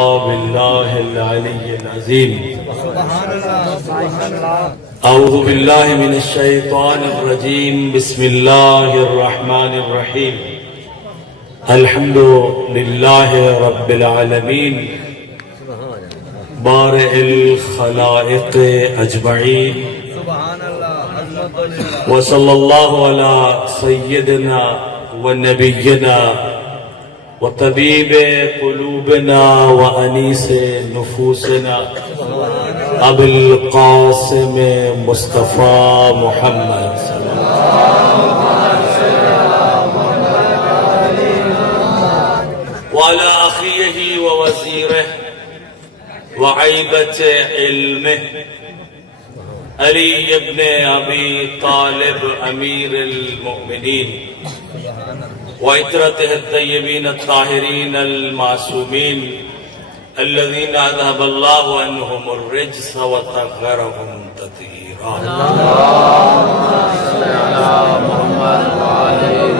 بالله العلي العظيم أعوذ بالله من الشيطان الرجيم بسم الله الرحمن الرحيم الحمد لله رب العالمين بارئ الخلائق أجمعين وصلى الله على سيدنا ونبينا وطبيب قلوبنا وأنيس نفوسنا أبي القاسم مصطفى محمد وعلى أخيه ووزيره وعيبة علمه علي بن أبي طالب أمير المؤمنين وعترته الطيبين الطاهرين المعصومين الذين أذهب الله عنهم الرجس وطهرهم تطهيرا اللهم صل على محمد وعلى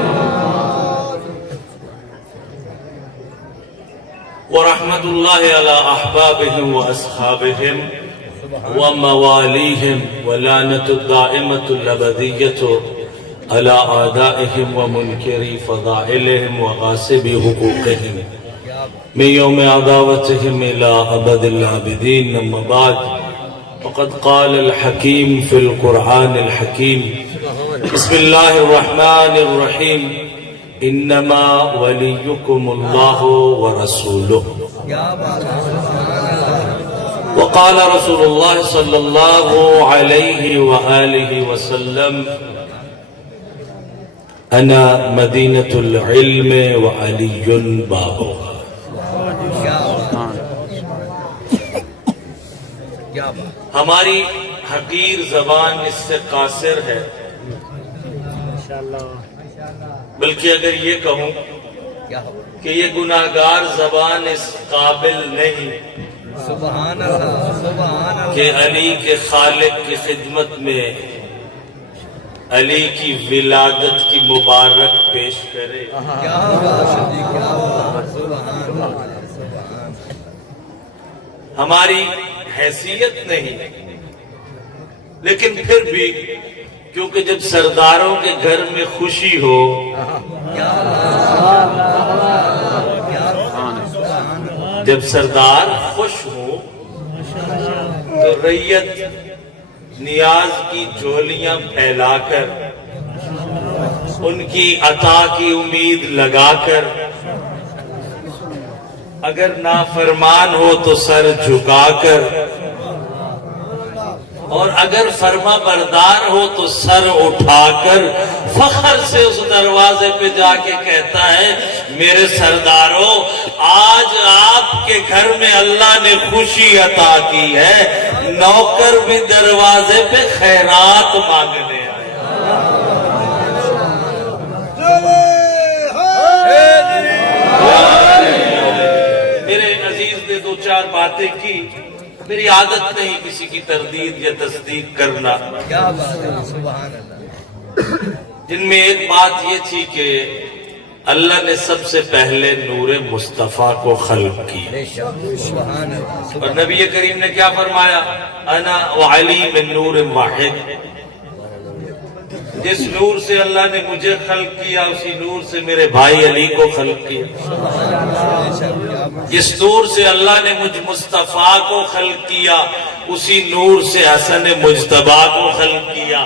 ورحمة الله على أحبابهم وأصحابهم ومواليهم ولعنة الدائمة الأبدية على أعدائهم ومنكري فضائلهم وغاصبي حقوقهم من يوم عداوتهم إلى أبد العابدين. أما بعد وقد قال الحكيم في القرآن الحكيم بسم الله الرحمن الرحيم إنما وليكم الله ورسوله. وقال رسول الله صلى الله عليه وآله وسلم أنا مدينة العلم وعلي بابها. ہماری حقیر زبان اس سے قاصر ہے، بلکہ اگر یہ کہوں کہ یہ گناہگار زبان اس قابل نہیں کہ علی کے خالق کی خدمت میں علی کی ولادت کی مبارک پیش کرے. ہماری حیثیت نہیں، لیکن پھر بھی کیونکہ جب سرداروں کے گھر میں خوشی ہو جب سردار خوش ہو تو رعیت نیاز کی جھولیاں پھیلا کر ان کی عطا کی امید لگا کر اگر نافرمان ہو تو سر جھکا کر اور اگر فرما بردار ہو تو سر اٹھا کر فخر سے اس دروازے پہ جا کے کہتا ہے میرے سرداروں آج آپ کے گھر میں اللہ نے خوشی عطا کی ہے، نوکر بھی دروازے پہ خیرات مانگنے آیا. میرے عزیز نے دو چار باتیں کی، میری عادت نہیں کسی کی تردید یا تصدیق کرنا، جن میں ایک بات یہ تھی کہ اللہ نے سب سے پہلے نور مصطفیٰ کو خلق کیا اور نبی کریم نے کیا فرمایا انا وعلی من نور واحد. جس نور سے اللہ نے مجھے خلق کیا اسی نور سے میرے بھائی علی کو خلق کیا. جس نور سے اللہ نے مجھ مصطفیٰ کو خلق کیا اسی نور سے حسن مجتبیٰ کو خلق کیا.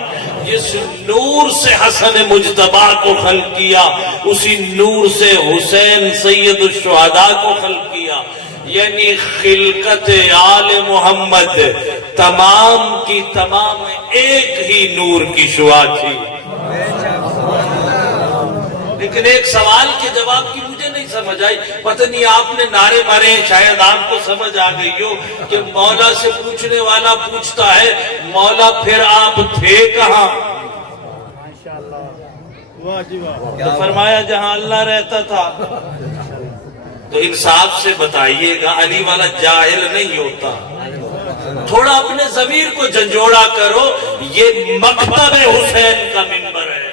جس نور سے حسن مجتبیٰ کو خلق کیا اسی نور سے حسین سید الشہداء کو خلق کیا. یعنی خلقت آل محمد تمام کی تمام ایک ہی نور کی شعاع تھی. لیکن ایک سوال کے جواب کی مجھے نہیں سمجھ آئی، پتہ نہیں آپ نے نعرے مارے، شاید آپ کو سمجھ آ گئی ہو کہ مولا سے پوچھنے والا پوچھتا ہے مولا پھر آپ تھے کہاں؟ تو فرمایا جہاں اللہ رہتا تھا. تو انصاف سے بتائیے گا علی والا جاہل نہیں ہوتا. تھوڑا اپنے ضمیر کو جھنجھوڑا کرو، یہ مکتب حسین کا منبر ہے.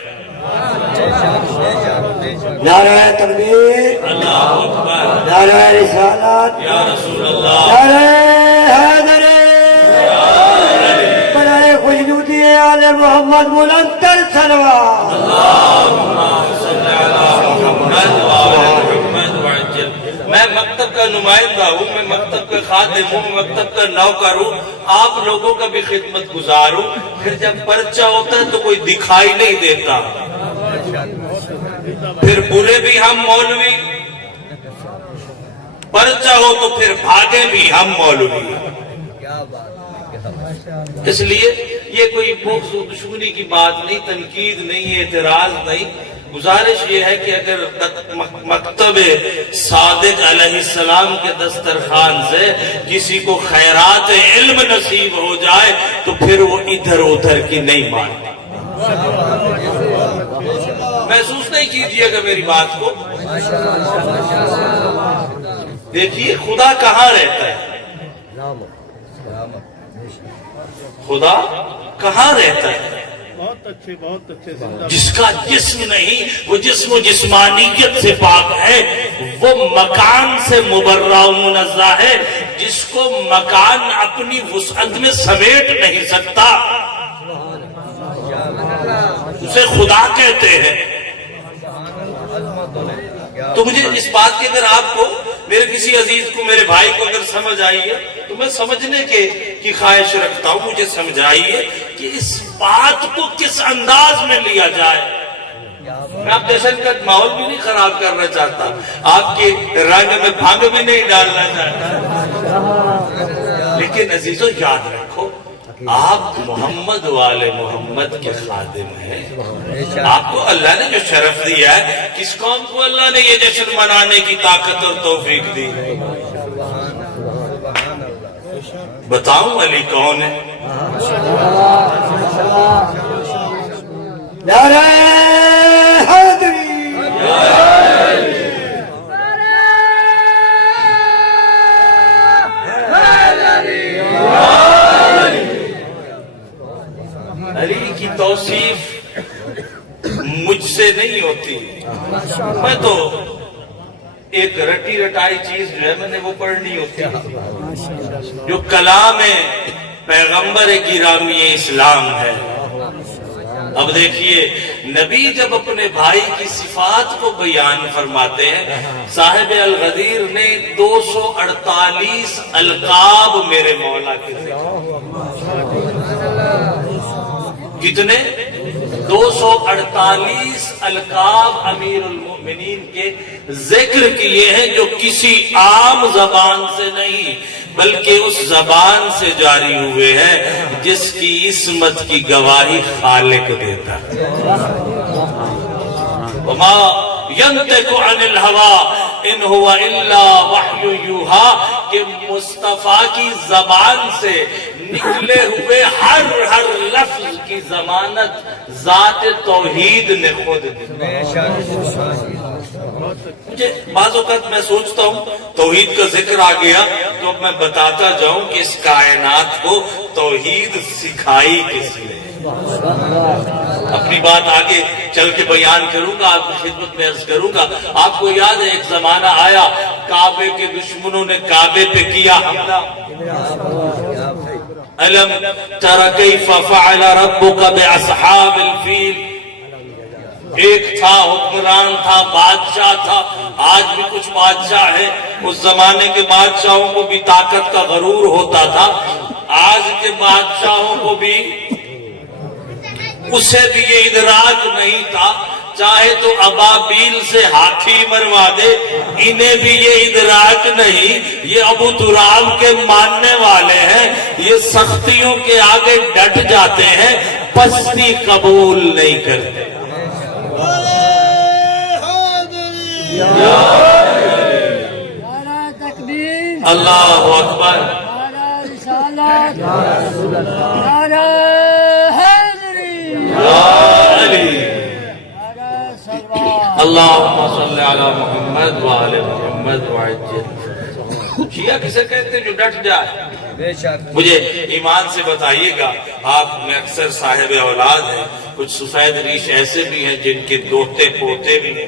نعرہ تکبیر، اللہ اکبر، نعرہ رسالت، یا رسول اللہ، نعرہ حیدر، برائے خوشنودی آل محمد بلندتر صلوات۔ میں مکتب کا نمائندہ ہوں، میں مکتب کا خادم ہوں، میں مکتب کا نوکر ہوں، آپ لوگوں کا بھی خدمت گزار ہوں۔ پھر جب پرچہ ہوتا ہے تو کوئی دکھائی نہیں دیتا، پھر برے بھی ہم مولوی، پرچہ ہو تو پھر بھاگے بھی ہم مولوی۔ اس لیے یہ کوئی بغض و دشمنی کی بات نہیں، تنقید نہیں، اعتراض نہیں، گزارش یہ ہے کہ اگر مکتب صادق علیہ السلام کے دسترخوان سے کسی کو خیرات علم نصیب ہو جائے تو پھر وہ ادھر ادھر کی نہیں مانتا۔ محسوس نہیں کیجئے گا میری بات کو۔ دیکھیے خدا کہاں رہتا ہے، خدا کہاں رہتا ہے؟ بہت اچھے جس کا جسم نہیں، وہ جسم و جسمانیت سے پاک ہے، وہ مکان سے مبرہ و منزہ ہے، جس کو مکان اپنی وسعت میں سمیٹ نہیں سکتا اسے خدا کہتے ہیں۔ تو مجھے اس بات کی اگر آپ کو، میرے کسی عزیز کو، میرے بھائی کو اگر سمجھ آئی ہے تو میں سمجھنے کی خواہش رکھتا ہوں، مجھے سمجھائیے کہ اس بات کو کس انداز میں لیا جائے۔ میں آپ جشن کا ماحول بھی نہیں خراب کرنا چاہتا، آپ کے رنگ میں بھنگ بھی نہیں ڈالنا چاہتا، لیکن عزیزو یاد رکھو آپ محمد والے محمد کے خادم ہیں۔ آپ کو اللہ نے جو شرف دیا ہے، کس قوم کو اللہ نے یہ جشن منانے کی طاقت اور توفیق دی؟ بتاؤں علی کون ہے؟ نعرہ حیدری، علی کی توصیف مجھ سے نہیں ہوتی، میں تو ایک رٹی رٹائی چیز جو ہے میں نے وہ پڑھنی ہوتی ہے، جو کلام پیغمبر گرامی اسلام ہے۔ اب دیکھیے نبی جب اپنے بھائی کی صفات کو بیان فرماتے ہیں، صاحب الغدیر نے 248 القاب میرے مولا کے کتنے 248 القاب امیر المؤمنین کے ذکر کیے ہیں، جو کسی عام زبان سے نہیں بلکہ اس زبان سے جاری ہوئے ہیں جس کی عصمت کی گواہی خالق دیتا ہے۔ وما ينطق عن الهوى ان هو الا وحی یوحی، کہ مصطفیٰ کی زبان سے نکلے ہوئے ہر لفظ کی ضمانت ذات توحید نے خود دی۔ مجھے بعض اوقات میں سوچتا ہوں توحید کا ذکر آ گیا تو اب میں بتاتا جاؤں کہ اس کائنات کو توحید سکھائی کس نے۔ اپنی بات آگے چل کے بیان کروں گا، آپ کی خدمت میں عرض کروں گا۔ آپ کو یاد ہے ایک زمانہ آیا، کعبے کے دشمنوں نے کعبے پہ کیا حملہ۔ الم تر کیف فعل ربک باصحاب الفیل، ایک تھا حکمران تھا، بادشاہ تھا، آج بھی کچھ بادشاہ ہے، اس زمانے کے بادشاہوں کو بھی طاقت کا غرور ہوتا تھا، آج کے بادشاہوں کو بھی اسے بھی یہ ادراک نہیں تھا، چاہے تو ابابیل سے ہاتھی مروا دے، انہیں بھی یہ ادراک نہیں، یہ ابو تراب کے ماننے والے ہیں، یہ سختیوں کے آگے ڈٹ جاتے ہیں، پستی قبول نہیں کرتے۔ نعرہ تکبیر، اللہ اکبر، نعرہ رسالت، نعرہ حیدری، علی، نعرہ صلوات۔ اللہم صلی علی محمد وآل محمد وعجل۔ شیعہ کسے کہتے ہیں جو ڈٹ جائے؟ مجھے ایمان سے بتائیے گا، آپ میں اکثر صاحب اولاد ہیں، کچھ سفید ریش ایسے بھی ہیں جن کے دوتے پوتے بھی ہیں،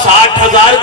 60,000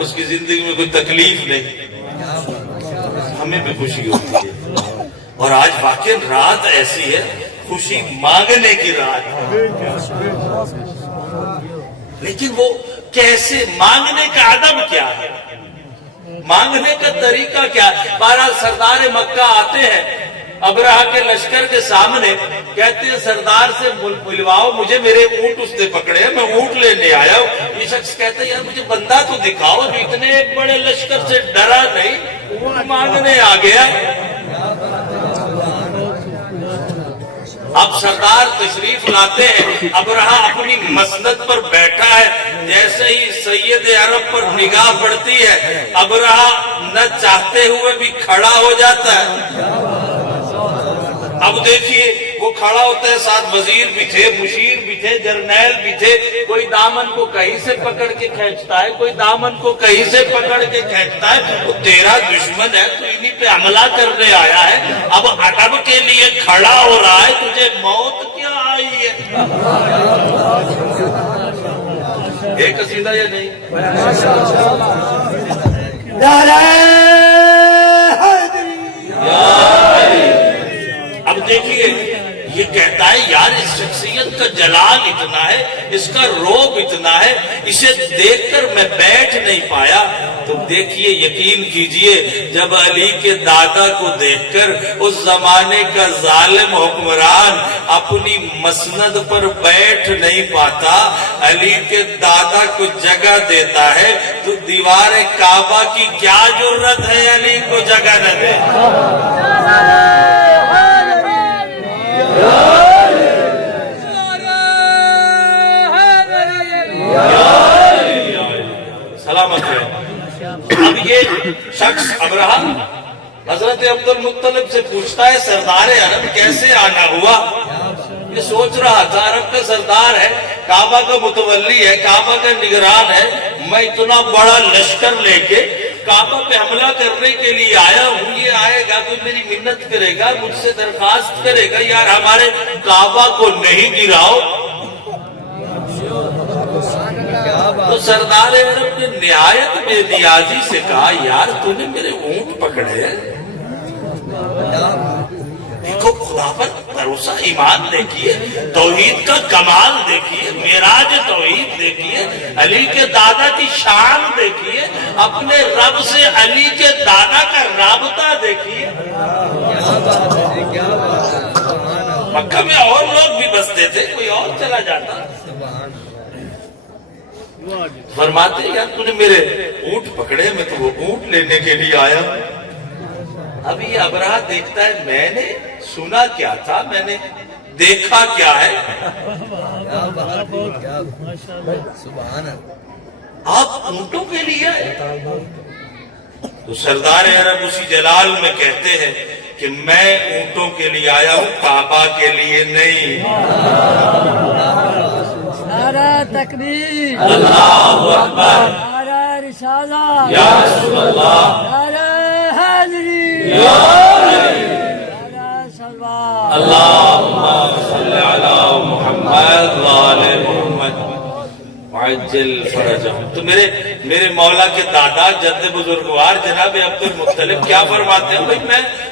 اس کی زندگی میں کوئی تکلیف نہیں، ہمیں بھی خوشی ہوتی ہے۔ اور آج واقعی رات ایسی ہے، خوشی مانگنے کی رات ہے، لیکن وہ کیسے مانگنے کا ادب کیا ہے، مانگنے کا طریقہ کیا ہے؟ بہرحال سردار مکہ آتے ہیں ابرہہ کے لشکر کے سامنے، کہتے ہیں سردار سے ملواؤ مجھے، میرے اونٹ اس نے پکڑے ہیں، میں اونٹ لینے آیا ہوں۔ یہ شخص کہتا ہے یار مجھے بندہ تو دکھاؤ جو اتنے ایک بڑے لشکر سے ڈرا نہیں، اونٹ مانگنے آ گیا۔ اب سردار تشریف لاتے ہیں، ابرہہ اپنی مسند پر بیٹھا ہے، جیسے ہی سید عرب پر نگاہ پڑتی ہے ابرہہ نہ چاہتے ہوئے بھی کھڑا ہو جاتا ہے۔ اب دیکھیے وہ کھڑا ہوتا ہے، ساتھ وزیر بھی تھے، مشیر بھی تھے، جرنیل بھی تھے، کوئی دامن کو کہیں سے پکڑ کے کھینچتا ہے، کوئی دامن کو کہیں سے پکڑ کے کھینچتا ہے۔ وہ تیرا دشمن ہے، تو انہی پہ حملہ کرنے آیا ہے، اب ادب کے لیے کھڑا ہو رہا ہے، تجھے موت کیا آئی ہے؟ ایک قصیدہ یا نہیں؟ اب دیکھیے یہ کہتا ہے یار اس شخصیت کا جلال اتنا ہے، اس کا روب اتنا ہے، اسے دیکھ کر میں بیٹھ نہیں پایا۔ تو دیکھیے یقین کیجئے جب علی کے دادا کو دیکھ کر اس زمانے کا ظالم حکمران اپنی مسند پر بیٹھ نہیں پاتا، علی کے دادا کو جگہ دیتا ہے، تو دیوار کعبہ کی کیا جرت ہے علی کو جگہ نہ دے؟ سلامت ہے۔ اب یہ شخص ابرہہ حضرت عبد المطلب سے پوچھتا ہے سردار عرب کیسے آنا ہوا؟ یہ سوچ رہا تھا عرب کا سردار ہے، کعبہ کا متولی ہے، کعبہ کا نگران ہے، میں اتنا بڑا لشکر لے کے کعبہ پہ حملہ کرنے کے لیے آیا ہوں، یہ آئے گا کوئی میری منت کرے گا، مجھ سے درخواست کرے گا یار ہمارے کعبہ کو نہیں گراؤ۔ تو سردار عرب نے نہایت بے نیازی سے کہا یار تو نے میرے اونٹ پکڑے، دیکھو خدا پر بھروسہ، ایمان دیکھیے، توحید کا کمال دیکھیے، معراج توحید دیکھیے، علی کے دادا کی شان دیکھیے، اپنے رب سے علی کے دادا کا رابطہ دیکھیے۔ مکہ میں اور لوگ بھی بستے تھے، کوئی اور چلا جاتا، فرماتے یار تو نے میرے اونٹ پکڑے، میں تو وہ اونٹ لینے کے لیے آیا۔ اب یہ ابرہہ دیکھتا ہے میں نے سنا کیا تھا، میں نے دیکھا کیا ہے، آپ اونٹوں کے لیے آئے؟ تو سردار عرب اسی جلال میں کہتے ہیں کہ میں اونٹوں کے لیے آیا ہوں، کعبہ کے لیے نہیں۔ نعرہ تکبیر، اللہ اکبر، نعرہ رسالہ، یا رسول اللہ، نعرہ حیدری، یا علی، نعرہ صلوات، اللہم صلی علی محمد وآل محمد وعجل فرجہم۔ تو میرے مولا کے دادا جد بزرگوار جناب عبد المطلب کیا فرماتے ہیں؟ بھئی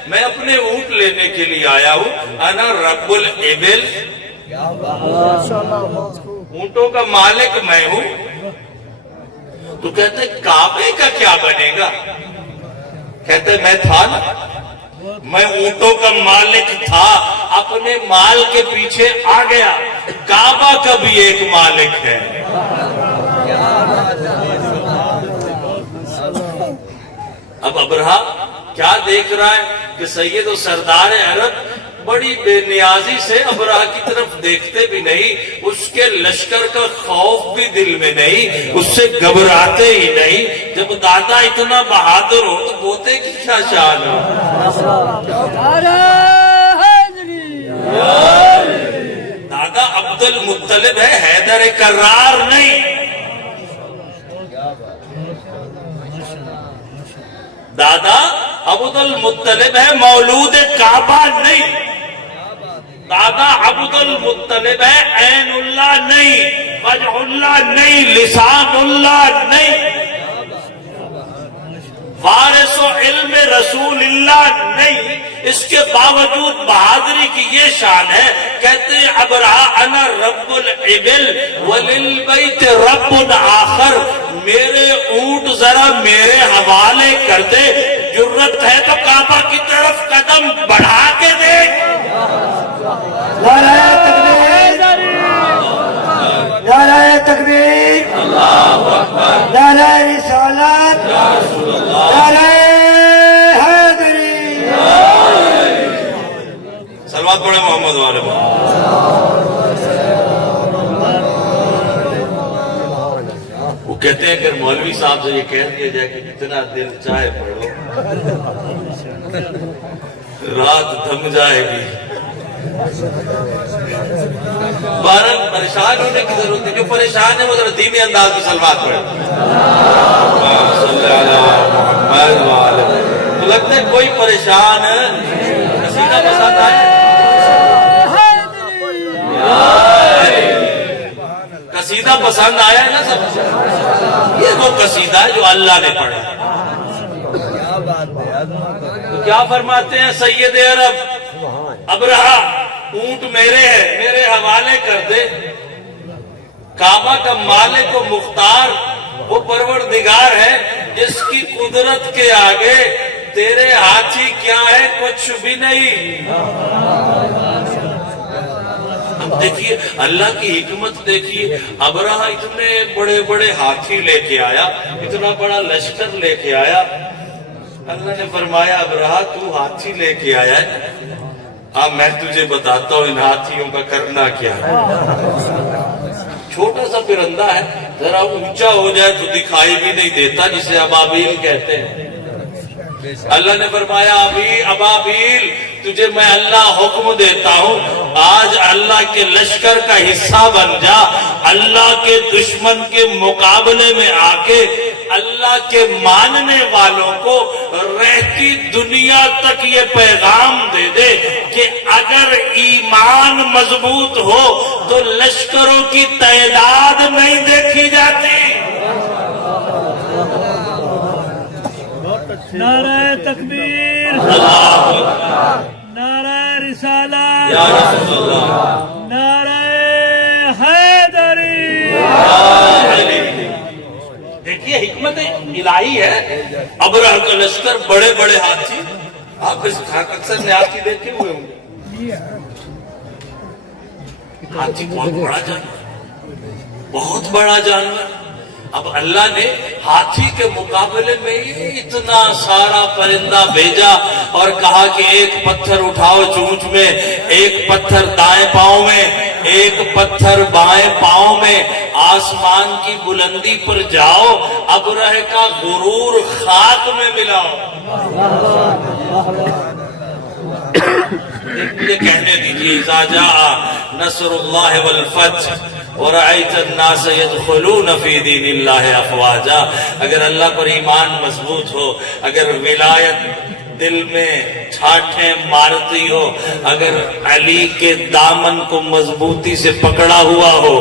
میں اپنے اونٹ لینے کے لیے آیا ہوں، انا رب الابل، اونٹوں کا مالک میں ہوں۔ تو کہتے ہیں کعبے کا کیا بنے گا؟ کہتے ہیں میں تھا نا، میں اونٹوں کا مالک تھا، اپنے مال کے پیچھے آ گیا، کعبہ کا بھی ایک مالک ہے۔ اب ابرہہ کیا دیکھ رہا ہے کہ سید و سردار عرب بڑی بے نیازی سے ابرہہ کی طرف دیکھتے بھی نہیں، اس کے لشکر کا خوف بھی دل میں نہیں، اس سے گھبراتے ہی نہیں۔ جب دادا اتنا بہادر ہو تو پوتے کی کیا شان ہو؟ نعرہ حیدری، دادا عبد المطلب ہے، حیدر کرار نہیں۔ دادا عبد المطلب ہے، مولود کعبہ نہیں۔ دادا عبد المطلب ہے، عین اللہ نہیں، وجہ اللہ نہیں، لسان اللہ نہیں۔ وارث و علم رسول اللہ نہیں، اس کے باوجود بہادری کی یہ شان ہے، کہتے ہیں ابرہا انا رب الابل وللبیت رب آخر، میرے اونٹ ذرا میرے حوالے کر دے، جرت ہے تو کعبہ کی طرف قدم بڑھا کے دیکھ۔ نعرہ تکبیر، نعرہ تکبیر، نعرہ رسالت، نعرہ حیدری۔ سلوات پڑھے محمد والے وہ کہتے ہیں کہ مولوی صاحب سے یہ کہہ دیا جائے کہ جتنا دل چاہے پڑھو، رات تھم جائے گی۔ بہرحال پریشان ہونے کی ضرورت نہیں، جو پریشان ہے وہ ذرا دھیمی انداز میں سلوات پڑھے۔ تو لگتا ہے کوئی پریشان قصیدہ پسند آئے، قصیدہ پسند آیا ہے نا سب؟ یہ وہ قصیدہ ہے جو اللہ نے پڑھا۔ تو کیا فرماتے ہیں سید عرب، ابرہا اونٹ میرے ہے، میرے حوالے کر دے، کعبہ کا مالک و مختار وہ پروردگار ہے جس کی قدرت کے آگے تیرے ہاتھی کیا ہے، کچھ بھی نہیں۔ اب دیکھیے اللہ کی حکمت دیکھیے، ابرہا اتنے بڑے بڑے ہاتھی لے کے آیا، اتنا بڑا لشکر لے کے آیا، اللہ نے فرمایا ابرہا تو ہاتھی لے کے آیا ہے، اب میں تجھے بتاتا ہوں ان ہاتھیوں کا کرنا کیا ہے۔ چھوٹا سا پرندہ ہے، ذرا اونچا ہو جائے تو دکھائی بھی نہیں دیتا، جسے ابابیل کہتے ہیں۔ اللہ نے فرمایا ابابیل تجھے میں اللہ حکم دیتا ہوں، آج اللہ کے لشکر کا حصہ بن جا، اللہ کے دشمن کے مقابلے میں آ کے اللہ کے ماننے والوں کو رہتی دنیا تک یہ پیغام دے دے کہ اگر ایمان مضبوط ہو تو لشکروں کی تعداد نہیں دیکھی جاتی۔ نعرہ تکبیر، نعرہ رسالت، یا رسول اللہ، نعرہ حیدری۔ دیکھیے حکمت الہی ہے، ابرہا کا لشکر بڑے بڑے ہاتھی، آپ اس اکثر نے ہاتھی دیکھے ہوئے ہوں گے، ہاتھی بہت بڑا جانور، بہت بڑا جانور۔ اب اللہ نے ہاتھی کے مقابلے میں اتنا سارا پرندہ بھیجا اور کہا کہ ایک پتھر اٹھاؤ چونچ میں، ایک پتھر دائیں پاؤں میں، ایک پتھر بائیں پاؤں میں، آسمان کی بلندی پر جاؤ، ابرہے کا غرور خاک میں ملاؤ۔ مجھے کہنے دیجیے اذا جاء نصر اللہ والفتح وَرَأَيْتَ النَّاسَ يَدْخُلُونَ فِي دِينِ اللَّهِ أَفْوَاجًا، اگر اللہ پر ایمان مضبوط ہو، اگر ولایت دل میں چھاٹیں مارتی ہو، اگر علی کے دامن کو مضبوطی سے پکڑا ہوا ہو،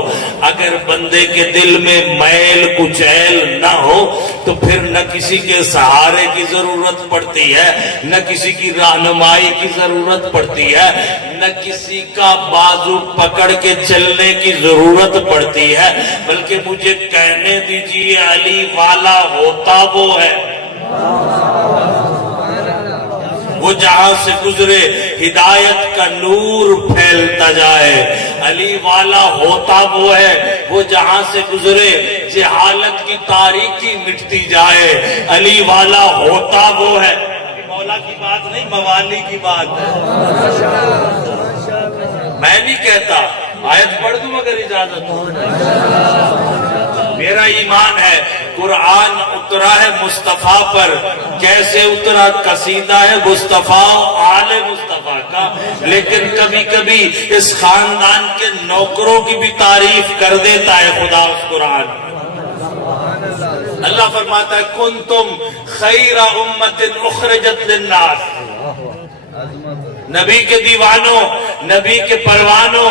اگر بندے کے دل میں میل کچیل نہ ہو، تو پھر نہ کسی کے سہارے کی ضرورت پڑتی ہے، نہ کسی کی رہنمائی کی ضرورت پڑتی ہے، نہ کسی کا بازو پکڑ کے چلنے کی ضرورت پڑتی ہے، بلکہ مجھے کہنے دیجیے علی والا ہوتا وہ ہے، وہ جہاں سے گزرے ہدایت کا نور پھیلتا جائے، علی والا ہوتا وہ ہے، وہ جہاں سے گزرے جہالت کی تاریکی مٹتی جائے، علی والا ہوتا وہ ہے۔ مولا کی بات نہیں، موالی کی بات ہے، میں نہیں کہتا، آیت پڑھ دوں اگر اجازت ہو۔ میرا ایمان ہے قرآن اترا ہے مصطفیٰ پر، کیسے اترا قصیدہ ہے مصطفیٰ آل مصطفیٰ کا، لیکن کبھی کبھی اس خاندان کے نوکروں کی بھی تعریف کر دیتا ہے خدا اس قرآن۔ اللہ فرماتا ہے کنتم خیر امت اخرجت للناس، نبی کے دیوانوں، نبی کے پروانوں،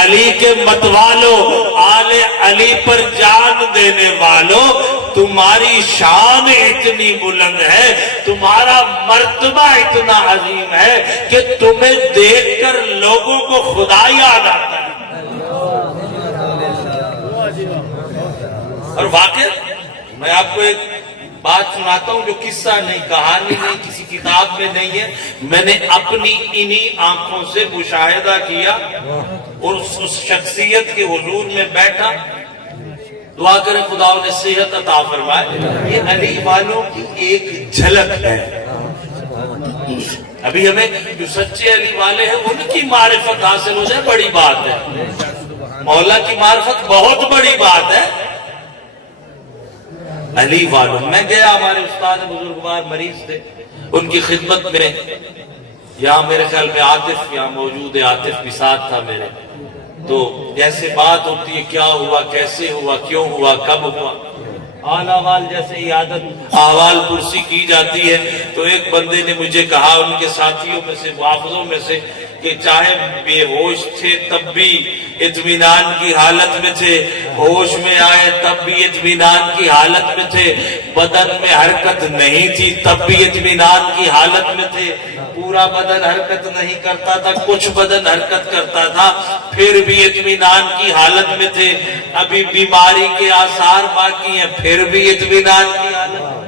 علی کے متوالوں، آل علی پر جان دینے والوں، تمہاری شان اتنی بلند ہے، تمہارا مرتبہ اتنا عظیم ہے کہ تمہیں دیکھ کر لوگوں کو خدا یاد آتا ہے۔ اور واقع میں آپ کو ایک بات سناتا ہوں جو قصہ نہیں، کہانی نہیں، کسی کتاب میں نہیں ہے، میں نے اپنی انہی آنکھوں سے مشاہدہ کیا اور اس شخصیت کے حضور میں بیٹھا۔ دعا کریں خدا انہیں صحت عطا فرمائے۔ یہ علی والوں کی ایک جھلک ہے۔ ابھی ہمیں جو سچے علی والے ہیں ان کی معرفت حاصل ہو جائے بڑی بات ہے، مولا کی معرفت بہت بڑی بات ہے۔ علی والوں میں گیا، ہمارے استاد بزرگوار مریض تھے، ان کی خدمت میں، یہاں میرے خیال میں عاطف یہاں موجود ہے، عاطف بھی ساتھ تھا میرے، تو جیسے بات ہوتی ہے کیا ہوا، کیسے ہوا، کیوں ہوا، کب ہوا، حال احوال جیسے عیادت احوال پرسی کی جاتی ہے، تو ایک بندے نے مجھے کہا ان کے ساتھیوں میں سے، محافظوں میں سے، کہ چاہے بے ہوش تھے تب بھی اطمینان کی حالت میں تھے، ہوش میں آئے تب بھی اطمینان کی حالت میں تھے، بدن میں حرکت نہیں تھی تب بھی اطمینان کی حالت میں تھے، پورا بدن حرکت نہیں کرتا تھا، کچھ بدن حرکت کرتا تھا، پھر بھی اطمینان کی حالت میں تھے، ابھی بیماری کے آثار باقی ہیں پھر بھی اطمینان کی حالت میں۔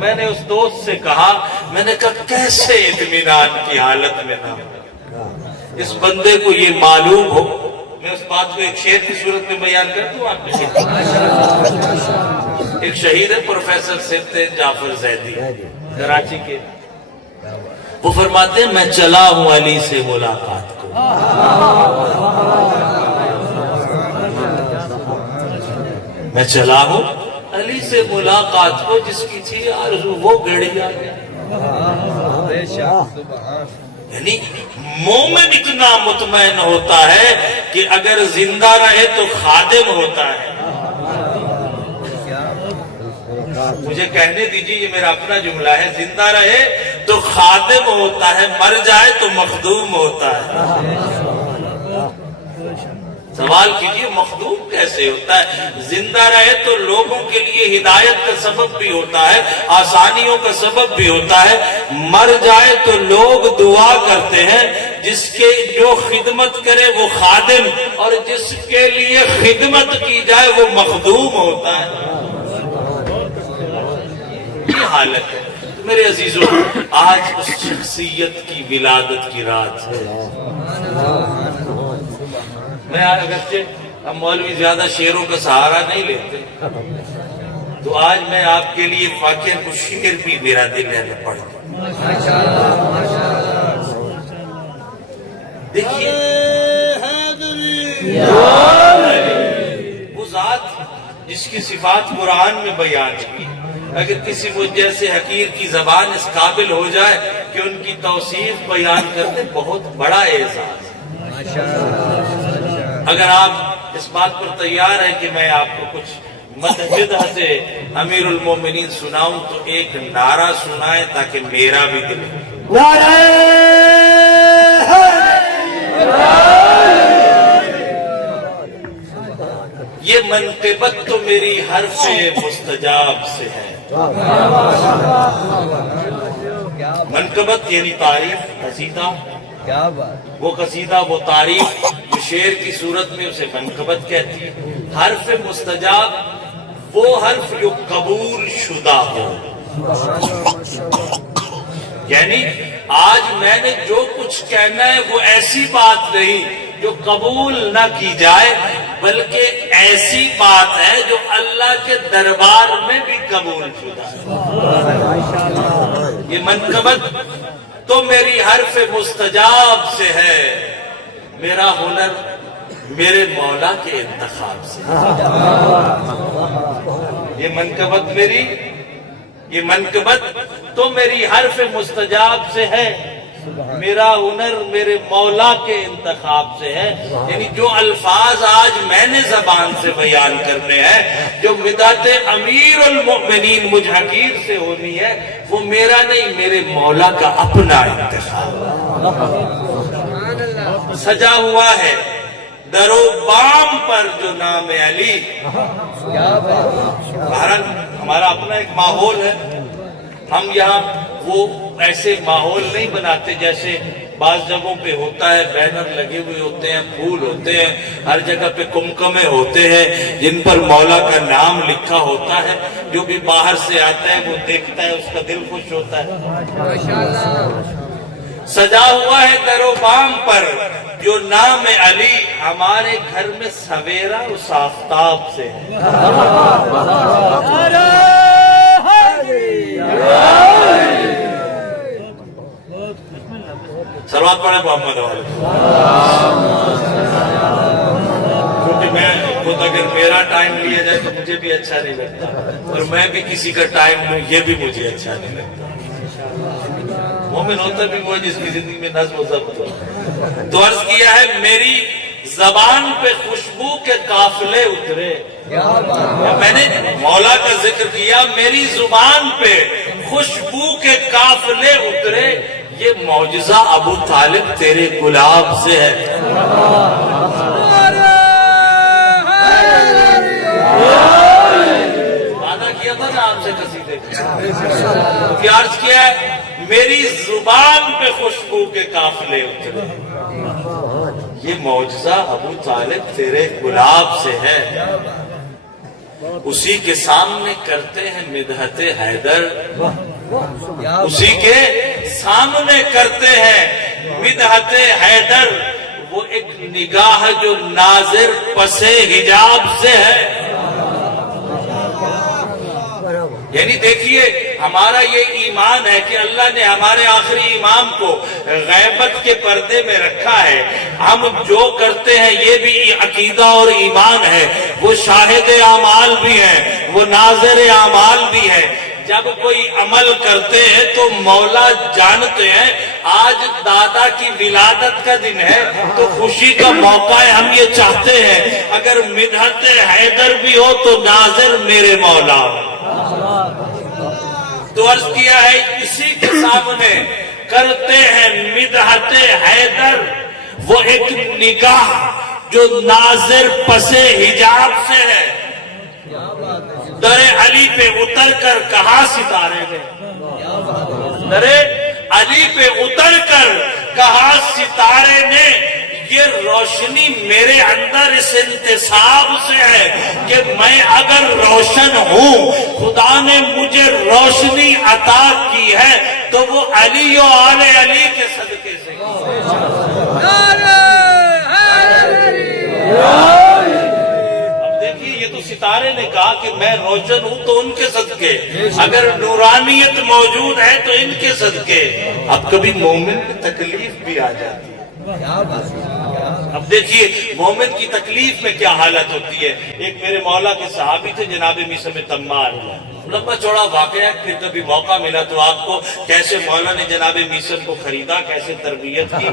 میں نے اس دوست سے کہا، میں نے کہا کیسے اطمینان کی حالت میں تھا؟ اس بندے کو یہ معلوم ہو، میں اس بات کو ایک شعر کی صورت میں بیان کر دوں آپ کے ایک شہید ہے پروفیسر سید جعفر زیدی کراچی کے، وہ فرماتے ہیں میں چلا ہوں علی سے ملاقات کو، میں چلا ہوں علی سے ملاقات کو، جس کی تھی آرزو وہ گھڑی آ گیا۔ یعنی مومن اتنا مطمئن ہوتا ہے کہ اگر زندہ رہے تو خادم ہوتا ہے۔ مجھے کہنے دیجیے، یہ میرا اپنا جملہ ہے، زندہ رہے تو خادم ہوتا ہے، مر جائے تو مخدوم ہوتا ہے۔ سوال کیجئے مخدوم کیسے ہوتا ہے؟ زندہ رہے تو لوگوں کے لیے ہدایت کا سبب بھی ہوتا ہے، آسانیوں کا سبب بھی ہوتا ہے، مر جائے تو لوگ دعا کرتے ہیں، جس کے جو خدمت کرے وہ خادم، اور جس کے لیے خدمت کی جائے وہ مخدوم ہوتا ہے۔ یہ حالت ہے میرے عزیزوں، آج اس شخصیت کی ولادت کی رات ہے۔ میں اگرچہ ہم مولوی زیادہ شعروں کا سہارا نہیں لیتے، تو آج میں آپ کے لیے واقعہ کچھ شعر بھی میرا دل ہے پڑھ دوں۔ دیکھیے وہ ذات جس کی صفات قرآن میں بیان کی، اگر کسی مجھ جیسے حقیر کی زبان اس قابل ہو جائے کہ ان کی توصیف بیان کرتے، بہت بڑا اعزاز۔ اگر آپ اس بات پر تیار ہیں کہ میں آپ کو کچھ مدح سے امیر المومنین سناؤں، تو ایک نعرہ سنائیں تاکہ میرا بھی دل نعرہ یہ منقبت تو میری حرف مستجاب سے ہے۔ منقبت یعنی تعریف، قصیدہ، وہ قصیدہ، وہ تعریف جو شعر کی صورت میں اسے منقبت کہتی ہے۔ حرف مستجاب وہ حرف جو قبول شدہ ہو، یعنی آج میں نے جو کچھ کہنا ہے وہ ایسی بات نہیں جو قبول نہ کی جائے، بلکہ ایسی بات ہے جو اللہ کے دربار میں بھی قبول شدہ ہے۔ یہ منقبت تو میری حرف مستجاب سے ہے، میرا ہنر میرے مولا کے انتخاب سے۔ یہ منقبت میری، یہ منقبت تو میری حرف مستجاب سے ہے، میرا ہنر میرے مولا کے انتخاب سے ہے۔ یعنی جو الفاظ آج میں نے زبان سے بیان کرنے ہیں، جو مدحت امیر المؤمنین مجھ حقیر سے ہونی ہے، وہ میرا نہیں، میرے مولا کا اپنا انتخاب۔ سجا ہوا ہے در و بام پر جو نام علی. بہرحال ہمارا اپنا ایک ماحول ہے. ہم یہاں وہ ایسے ماحول نہیں بناتے جیسے بعض جگہوں پہ ہوتا ہے. بینر لگے ہوئے ہوتے ہیں, پھول ہوتے ہیں, ہر جگہ پہ کمکمے ہوتے ہیں جن پر مولا کا نام لکھا ہوتا ہے. جو بھی باہر سے آتا ہے وہ دیکھتا ہے, اس کا دل خوش ہوتا ہے. سجا ہوا ہے در و بام پر جو نام علی. ہمارے گھر میں سویرا اس آفتاب سے ہے. سلوات پڑھیں محمد والے. کیونکہ میں خود اگر میرا ٹائم لیا جائے تو مجھے بھی اچھا نہیں لگتا, اور میں بھی کسی کا ٹائم لوں یہ بھی مجھے اچھا نہیں لگتا. مومن ہوتا بھی وہ جس کی زندگی میں نظم و ضبط ہو. تو عرض کیا ہے میری زبان پہ خوشبو کے قافلے اترے. میں نے مولا کا ذکر کیا, میری زبان پہ خوشبو کے قافلے اترے. یہ معجزہ ابو طالب تیرے گلاب سے ہے. وعدہ کیا تھا نا آپ سے قصیدے کا. عرض کیا ہے میری زبان پہ خوشبو کے قافلے اترے. یہ معجزہ ابو طالب تیرے گلاب سے ہے. اسی کے سامنے کرتے ہیں مدحت حیدر. اسی کے سامنے کرتے ہیں مدحت حیدر. وہ ایک نگاہ جو ناظر پسے حجاب سے ہے. یعنی دیکھیے ہمارا یہ ایمان ہے کہ اللہ نے ہمارے آخری امام کو غیبت کے پردے میں رکھا ہے. ہم جو کرتے ہیں یہ بھی عقیدہ اور ایمان ہے. وہ شاہد اعمال بھی ہے, وہ ناظر اعمال بھی ہے. جب کوئی عمل کرتے ہیں تو مولا جانتے ہیں آج دادا کی ولادت کا دن ہے تو خوشی کا موقع ہے. ہم یہ چاہتے ہیں اگر مدحت حیدر بھی ہو تو ناظر میرے مولا. تو عرض کیا ہے اسی کے سامنے کرتے ہیں مدحت حیدر. وہ ایک نگاہ جو ناظر پسے حجاب سے ہے. در علی پہ اتر کر کہا ستارے نے. در علی پہ اتر کر کہا ستارے نے یہ روشنی میرے اندر اس انتصاب سے ہے کہ میں اگر روشن ہوں, خدا نے مجھے روشنی عطا کی ہے تو وہ علی و آل علی کے صدقے سے. اب دیکھیے یہ تو ستارے نے کہا کہ میں روشن ہوں تو ان کے صدقے, اگر نورانیت موجود ہے تو ان کے صدقے. اب کبھی مومن میں تکلیف بھی آ جاتی ہے. اب دیکھیے مومن کی تکلیف میں کیا حالت ہوتی ہے. ایک میرے مولا کے صحابی تھے جناب میثم تمار. لمبا چوڑا واقعہ ہے. پھر کبھی موقع ملا تو آپ کو کیسے مولا نے جناب میثم کو خریدا, کیسے تربیت کی,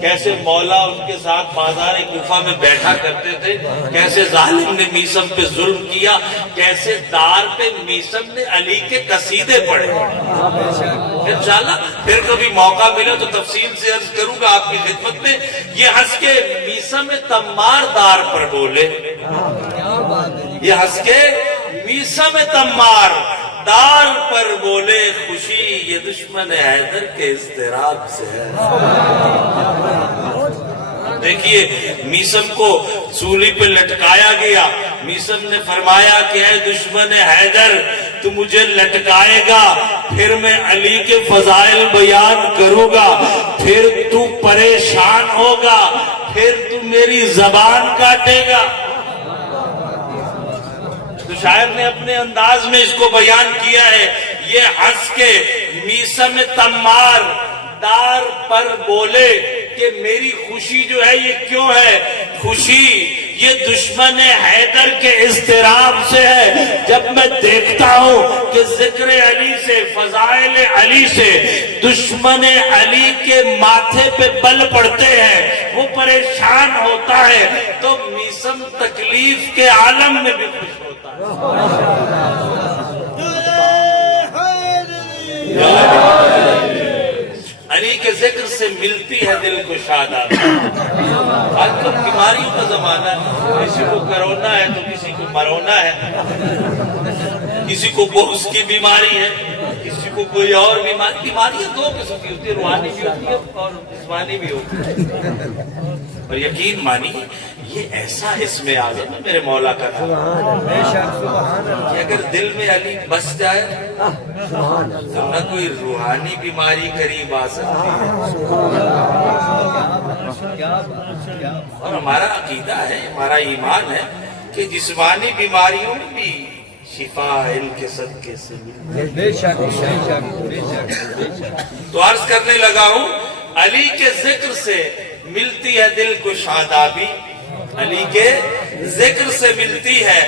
کیسے مولا ان کے ساتھ بازار کوفہ میں بیٹھا کرتے تھے, کیسے ظالم نے میثم پہ ظلم کیا, کیسے دار پہ میثم نے علی کے قصیدے پڑھے. انشاءاللہ پھر کبھی موقع ملا تو تفصیل سے عرض کروں گا آپ کی خدمت میں. یہ ہنس کے میثم تمار دار پر بولے. یہ ہنس کے میثم تمار دار پر بولے خوشی یہ دشمن حیدر کے اضطراب سے ہے. دیکھیے میثم کو سولی پہ لٹکایا گیا. میثم نے فرمایا کہ اے دشمن حیدر تو مجھے لٹکائے گا, پھر میں علی کے فضائل بیان کروں گا, پھر تو پریشان ہوگا, پھر تو میری زبان کاٹے گا. تو شاعر نے اپنے انداز میں اس کو بیان کیا ہے. یہ ہنس کے میثم تمار دار پر بولے کہ میری خوشی جو ہے یہ کیوں ہے. خوشی یہ دشمن حیدر کے اضطراب سے ہے. جب میں دیکھتا ہوں کہ ذکر علی سے, فضائل علی سے دشمن علی کے ماتھے پہ بل پڑتے ہیں, وہ پریشان ہوتا ہے, تو میثم تکلیف کے عالم میں بھی خوش ہوتا ہے. علی کے ذکر سے ملتی ہے دل کو شادابی. آج کل بیماریوں کا زمانہ ہے. کسی کو کرونا ہے تو کسی کو مرونا ہے, کسی کو بغض کی بیماری ہے, کسی کو کوئی اور بیماری. بیماریاں دو قسم کی ہوتی ہے, روحانی بھی ہوتی ہے اور جسمانی بھی ہوتی ہے. اور یقین مانیے یہ ایسا اسم اعظم ہے میرے مولا کا نام کہ اگر دل میں علی بس جائے تو نہ کوئی روحانی بیماری قریب آ سکتی ہے. اور ہمارا عقیدہ ہے, ہمارا ایمان ہے کہ جسمانی بیماریوں میں بھی شفا علم کے صدقے سے ملتی. تو عرض کرنے لگا ہوں, علی کے ذکر سے ملتی ہے دل کو شادابی. علی کے ذکر سے ملتی ہے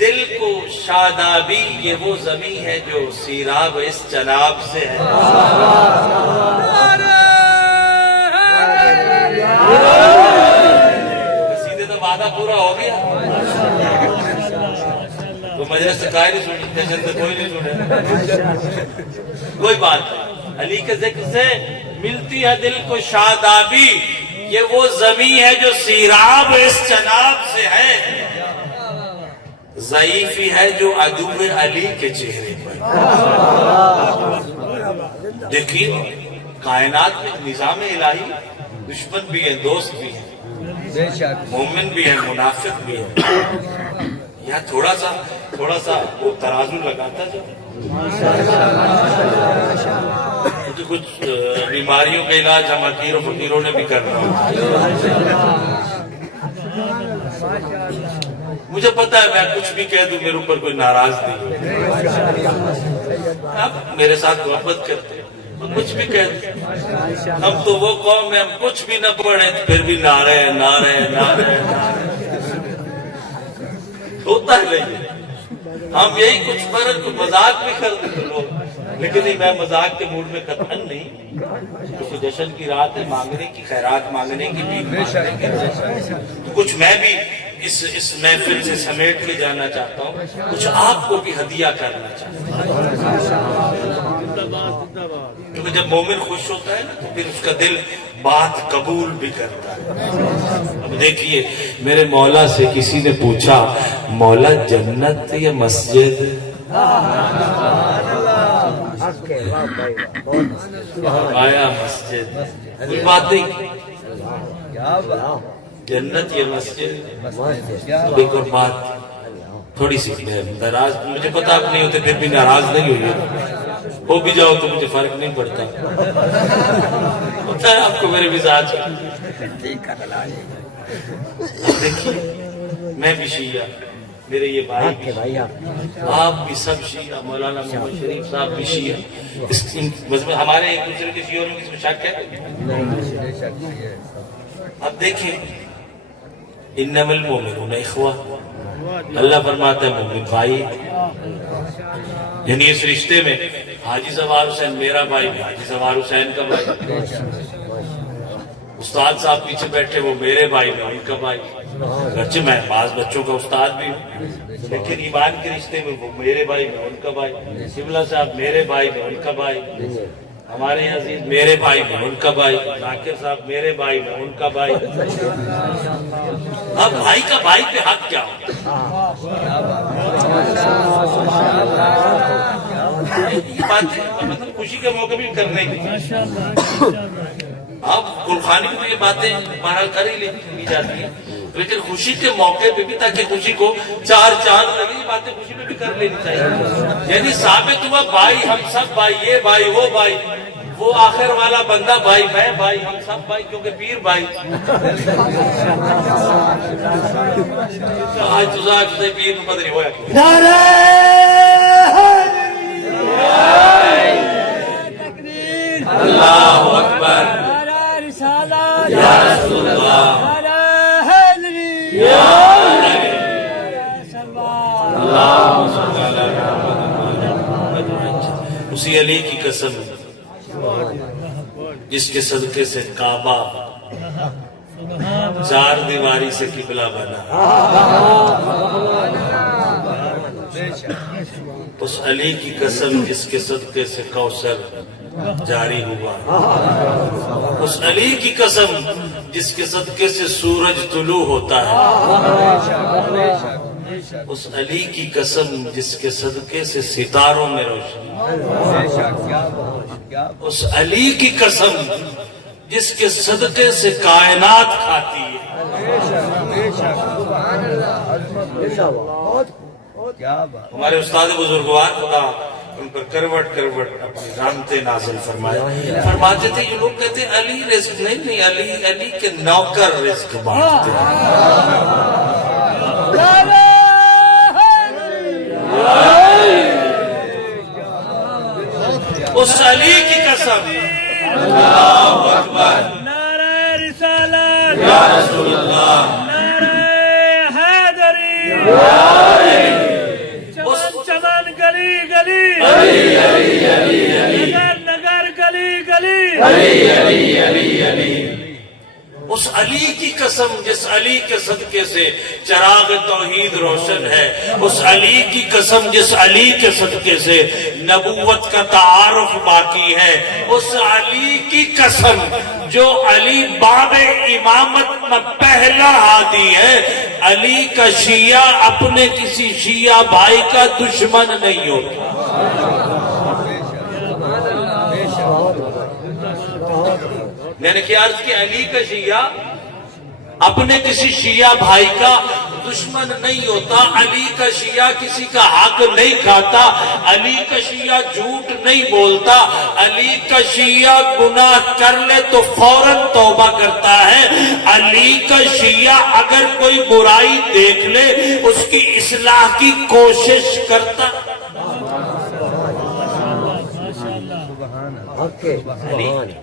دل کو شادابی. یہ وہ زمین ہے جو سیراب اس جناب سے ہے. سیدھے تو وعدہ پورا ہو گیا. تو مجلس سے کوئی نہیں سنی, جشن سے کوئی نہیں سنے, کوئی بات نہیں. علی کے ذکر سے ملتی ہے دل کو شادابی. یہ وہ زمین ہے جو سیراب اس جناب سے ہے. ضعیفی ہے جو عدو علی کے چہرے پر. دیکھیے کائنات میں نظام الہی دشمن بھی ہیں, دوست بھی ہیں, مومن بھی ہیں, منافق بھی ہیں. یا تھوڑا سا وہ ترازو لگاتا جو کچھ بیماریوں کا علاج ہم حکیروں فقیروں نے بھی کرنا ہو. مجھے پتا ہے میں کچھ بھی کہہ دوں میرے اوپر کوئی ناراض نہیں ہو. آپ میرے ساتھ محبت کرتے ہیں, کچھ بھی کہہ دیں. ہم تو وہ قوم میں ہم کچھ بھی نہ پڑھیں پھر بھی نعرے ہوتا ہے. نہیں ہم یہی کچھ فرق مذاق بھی کر دیتے لوگ, لیکن نہیں, میں مذاق کے موڈ میں قطعاً نہیں. کیونکہ جشن کی رات ہے, مانگنے کی, خیرات مانگنے کی بھی. کچھ میں بھی اس محفل سے سمیٹ کے جانا چاہتا ہوں, کچھ آپ کو بھی ہدیہ کرنا چاہتا ہوں. کیونکہ جب مومن خوش ہوتا ہے نا تو پھر اس کا دل بات قبول بھی کرتا ہے. اب دیکھیے میرے مولا سے کسی نے پوچھا, مولا جنت یا مسجد؟ آیا مسجد. کوئی بات نہیں, جنت یا مسجد. ایک اور بات تھوڑی سی ناراض, مجھے پتا آپ نہیں ہوتے پھر بھی ناراض نہیں ہوئی, ہو بھی جاؤ تو مجھے فرق نہیں پڑتا. ہوتا ہے آپ کو میرے مزاج. دیکھیے میں بھی شیعہ, میرے یہ بھائی بھی, آپ بھی سب شیعہ, مولانا محمد شریف صاحب بھی شیعہ. ہمارے ایک دوسرے کے شیعوں میں کس میں شک ہے؟ اب دیکھیں انما المؤمنون اخوہ, اللہ فرماتا ہے مومن بھائی. یعنی اس رشتے میں حاجی زوار حسین میرا بھائی, حاجی زوار حسین کا بھائی. استاد صاحب پیچھے بیٹھے وہ میرے بھائی, میں ان کا بھائی. گرچہ میں بعض بچوں کا استاد بھی ہوں, لیکن ایمان کے رشتے میں وہ میرے بھائی, میں ان کا بھائی. شبلا صاحب میرے بھائی, میں ان کا بھائی. ہمارے عزیز میرے بھائی, میں ان کا بھائی. ذاکر صاحب میرے بھائی, میں ان کا بھائی. اب بھائی کا بھائی پہ حق کیا ہوتا ہے؟ یہ باتیں مطلب خوشی کے موقع بھی کرنے کی. اب گلخانی میں یہ باتیں بہرحال کر ہی لی جاتی ہیں, لیکن خوشی کے موقع پہ بھی, تاکہ خوشی کو چار چاند لگے, یہ باتیں خوشی میں بھی کر لینی چاہیے. یعنی ثابت ہوا بھائی, ہم سب بھائی, یہ بھائی وہ بھائی, وہ آخر والا بندہ بھائی, میں بھائی, ہم سب بھائی, کیونکہ پیر بھائی. آج تجھے پیر میں پتہ نہیں ہوا. نعرہ اللہ اکبر, یا رسول اللہ, اسی علی کی قسم جس کے صدقے سے کعبہ چار دیواری سے قبلہ بنا, اس علی کی قسم جس کے صدقے سے کوثر جاری ہوا. اس علی کی قسم جس کے صدقے سے سورج طلوع ہوتا ہے. اس علی کی قسم جس کے صدقے سے ستاروں میں روشنی. اس علی کی قسم جس کے صدقے سے کائنات کھاتی ہے. ہمارے استاد بزرگوار خدا ان پر کروٹ کروٹ اپنی رحمتیں نازل فرمائے. فرماتے تھے یہ لوگ کہتے ہیں علی رزق نہیں علی کے نوکر رزق بانٹتے ہیں. اس علی کی قسم. اللہ اکبر. نعرہ رسالت یا رسول اللہ. نعرہ حیدری. چمن چمن گلی گلی نگر نگر گلی گلی. اس علی کی قسم جس علی کے صدقے سے چراغ توحید روشن ہے. اس علی کی قسم جس علی کے صدقے سے نبوت کا تعارف باقی ہے. اس علی کی قسم جو علی باب امامت میں پہلا ہادی ہے. علی کا شیعہ اپنے کسی شیعہ بھائی کا دشمن نہیں ہوتا. میں نے کیا عرض کی علی کا شیعہ اپنے کسی شیعہ بھائی کا دشمن نہیں ہوتا. علی کا شیعہ کسی کا حق نہیں کھاتا. علی کا شیعہ جھوٹ نہیں بولتا. علی کا شیعہ گناہ کر لے تو فوراً توبہ کرتا ہے. علی کا شیعہ اگر کوئی برائی دیکھ لے اس کی اصلاح کی کوشش کرتا.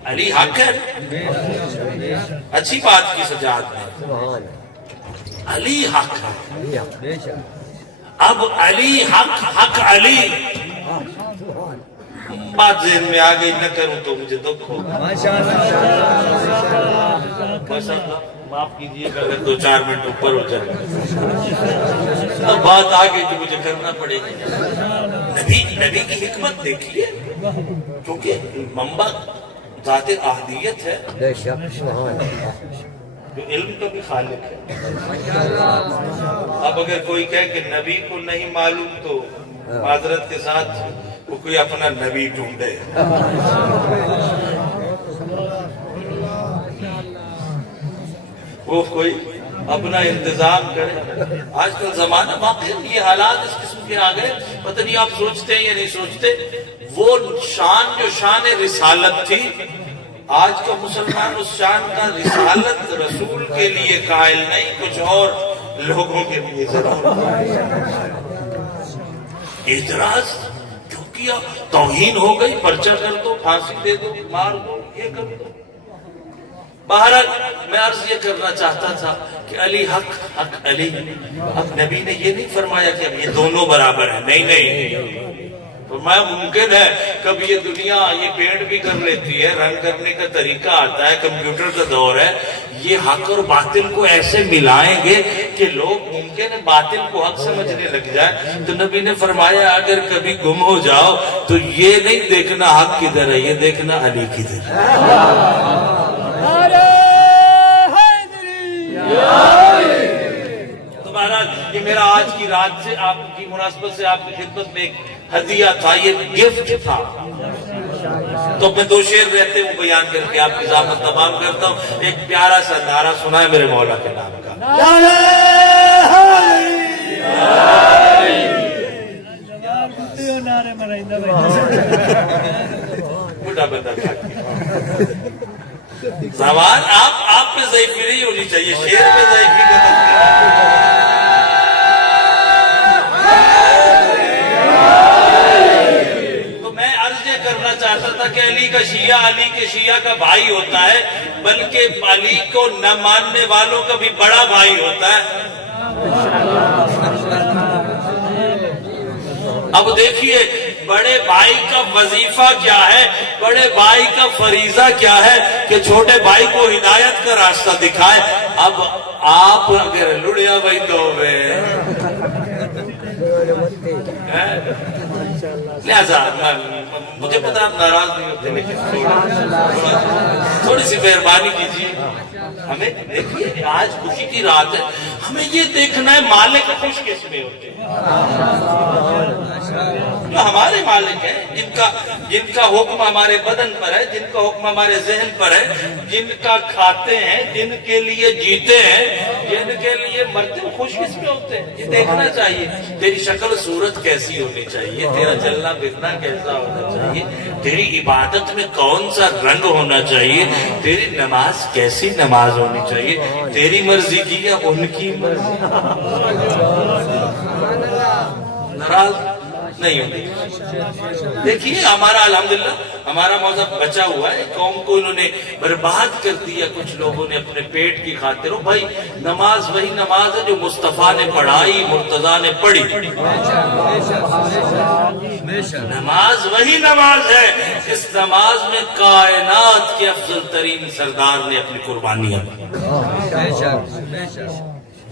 علی حق ہے. اچھی بات کی سجاد میں علی حق ہے. اب علی حق علی بات ذہن میں آ گئی نہ کروں تو مجھے دکھ ہوگا. معاف کیجیے گا اگر 2-4 منٹ اوپر ہو جائے. اب بات آ گئی تو مجھے کرنا پڑے گی. نبی کی حکمت دیکھیے کیونکہ منبع ذات احدیت ہے جو علم کا بھی خالق ہے. اب اگر کوئی کہے کہ نبی کو نہیں معلوم تو معذرت کے ساتھ وہ کوئی اپنا نبی ڈھونڈے. وہ کوئی اپنا انتظام کرے. آج کل زمانہ واقعی یہ حالات اس قسم کے آ گئے. پتہ نہیں آپ سوچتے ہیں یا نہیں سوچتے. وہ شان جو شان رسالت تھی آج کا مسلمان اس شان کا رسالت رسول کے لیے قائل نہیں کچھ اور لوگوں کے لیے ضرور. اعتراض کیوں کیا؟ توہین ہو گئی. پرچہ کر دو, پھانسی دے دو, مار دو, یہ کر دو. بہرحال میں عرض یہ کرنا چاہتا تھا کہ علی حق علی. اب نبی نے یہ نہیں فرمایا کہ اب یہ دونوں برابر ہیں. نہیں فرمایا ممکن ہے کب یہ دنیا یہ پینٹ بھی کر لیتی ہے, رنگ کرنے کا طریقہ آتا ہے, کمپیوٹر کا دور ہے. یہ حق اور باطل کو ایسے ملائیں گے کہ لوگ ممکن ہے باطل کو حق سمجھنے لگ جائے. تو نبی نے فرمایا اگر کبھی گم ہو جاؤ تو یہ نہیں دیکھنا حق کدھر ہے, یہ دیکھنا علی کدھر ہے. تمہارا یہ میرا آج کی رات سے آپ کی مناسبت سے آپ کی خدمت میں ایک ہدیہ تھا, یہ گفٹ تھا. تو میں 2 شعر رہتے وہ بیان کر کے آپ کی زحمت تمام کرتا ہوں. ایک پیارا سا نعرہ سنا ہے میرے مولا کے نام کا. بڑا بندہ زبان آپ پہ ضعیفی نہیں ہونی چاہیے, شعر پہ ضعیفی کا تو میں عرض یہ کرنا چاہتا تھا کہ علی کا شیعہ علی کے شیعہ کا بھائی ہوتا ہے, بلکہ علی کو نہ ماننے والوں کا بھی بڑا بھائی ہوتا ہے. اب دیکھیے بڑے بھائی کا وظیفہ کیا ہے, بڑے بھائی کا فریضہ کیا ہے کہ چھوٹے بھائی کو ہدایت کا راستہ دکھائے. اب آپ اگر لڑیا بھائی تو لہذا مجھے پتا آپ ناراض نہیں ہوتے، لیکن تھوڑی سی مہربانی کیجیے. ہمیں دیکھیے آج خوشی کی رات ہے، ہمیں یہ دیکھنا ہے مالک خوش کس میں ہوتے ہیں. جو ہمارے مالک ہیں، جن کا حکم ہمارے بدن پر ہے، جن کا حکم ہمارے ذہن پر ہے، جن کا کھاتے ہیں، جن کے لیے جیتے ہیں، جن کے لیے مرتے ہیں، خوش کس میں ہوتے ہیں. یہ دیکھنا چاہیے تیری شکل صورت کیسی ہونی چاہیے، تیرا چلنا پھرنا کیسا ہونا چاہیے، تیری عبادت میں کون سا رنگ ہونا چاہیے، تیری نماز کیسی نماز ہونی چاہیے، تیری مرضی کی یا ان کی مرضی. ناراض نہیں ہوتی. دیکھیے ہمارا الحمدللہ ہمارا مذہب بچا ہوا ہے. قوم کو انہوں نے برباد کر دیا کچھ لوگوں نے اپنے پیٹ کی خاطر. بھائی نماز وہی نماز ہے جو مصطفیٰ نے پڑھائی، مرتضیٰ نے پڑھی. نماز وہی نماز ہے جس نماز میں کائنات کے افضل ترین سردار نے اپنی قربانیاں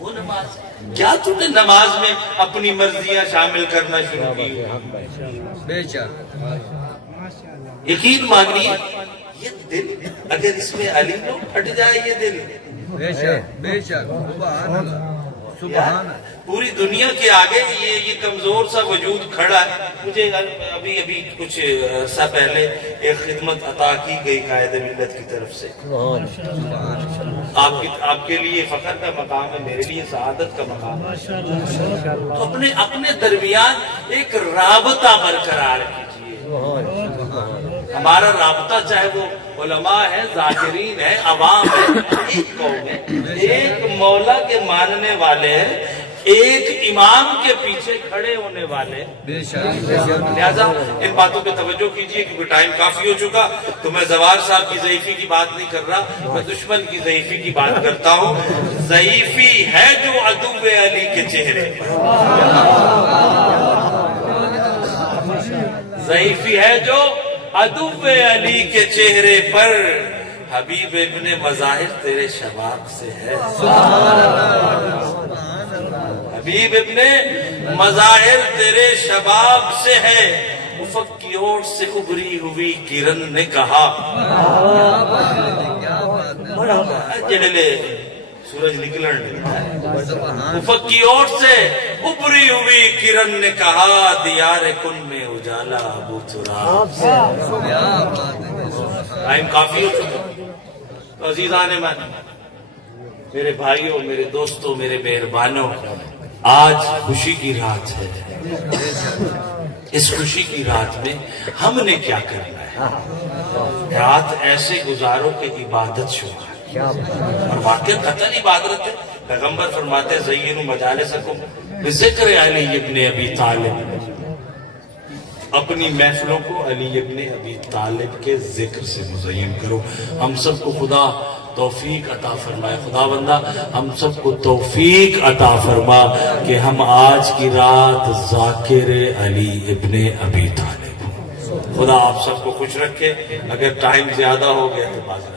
وہ نماز. کیا تم نے نماز میں اپنی مرضیاں شامل کرنا شروع کی؟ یقین مانیے یہ دل اگر اس میں علی نہ پھٹ جائے، یہ دل پوری دنیا کے آگے یہ کمزور سا وجود کھڑا ہے. مجھے ابھی کچھ عرصہ پہلے ایک خدمت عطا کی گئی قائد ملت کی طرف سے. آپ کے لیے فخر کا مقام ہے، میرے لیے سعادت کا مقام ہے. تو اپنے درمیان ایک رابطہ برقرار کیجیے. ہمارا رابطہ چاہے وہ علماء ہے، ذاکرین ہے، عوام ہے، ایک قوم ہے، ایک مولا کے ماننے والے ہیں، ایک امام کے پیچھے کھڑے ہونے والے. لہذا ان باتوں پہ توجہ کیجیے کیونکہ ٹائم کافی ہو چکا. تو میں زوار صاحب کی ضعیفی کی بات نہیں کر رہا، میں دشمن کی ضعیفی کی بات کرتا ہوں. ضعیفی ہے جو عدو علی کے چہرے پر، ضعیفی ہے جو عدو علی کے چہرے پر. حبیب ابن مظاہر تیرے شباب سے ہے، حبیب ابن مظاہر تیرے شباب سے ہے. افق کی اور سے ابری ہوئی کرن نے کہا، جڑلے سورج نکلن لگتا ہے. افق کی اور سے ابری ہوئی کرن نے کہا، دیار کن میں اجالا ابو تراب. ٹائم کافی ہو چکا. عزیزان من، میرے بھائیوں، میرے دوستوں، میرے مہربانوں، آج خوشی کی رات ہے. اس خوشی کی رات میں ہم نے کیا کرنا ہے؟ رات ایسے گزارو کہ عبادت شروع ہے. اور واقع قطعاً عبادت ہے. پیغمبر فرماتے ہیں زینوا مجالسکم بذکر علی ابن ابی طالب. اپنی محفلوں کو علی ابن ابی طالب کے ذکر سے مزین کرو. ہم سب کو خدا توفیق عطا فرمائے. خدا بندہ ہم سب کو توفیق عطا فرما کہ ہم آج کی رات ذاکر علی ابن ابی طالب ہوں. خدا آپ سب کو خوش رکھے. اگر ٹائم زیادہ ہو گیا تو معذرت.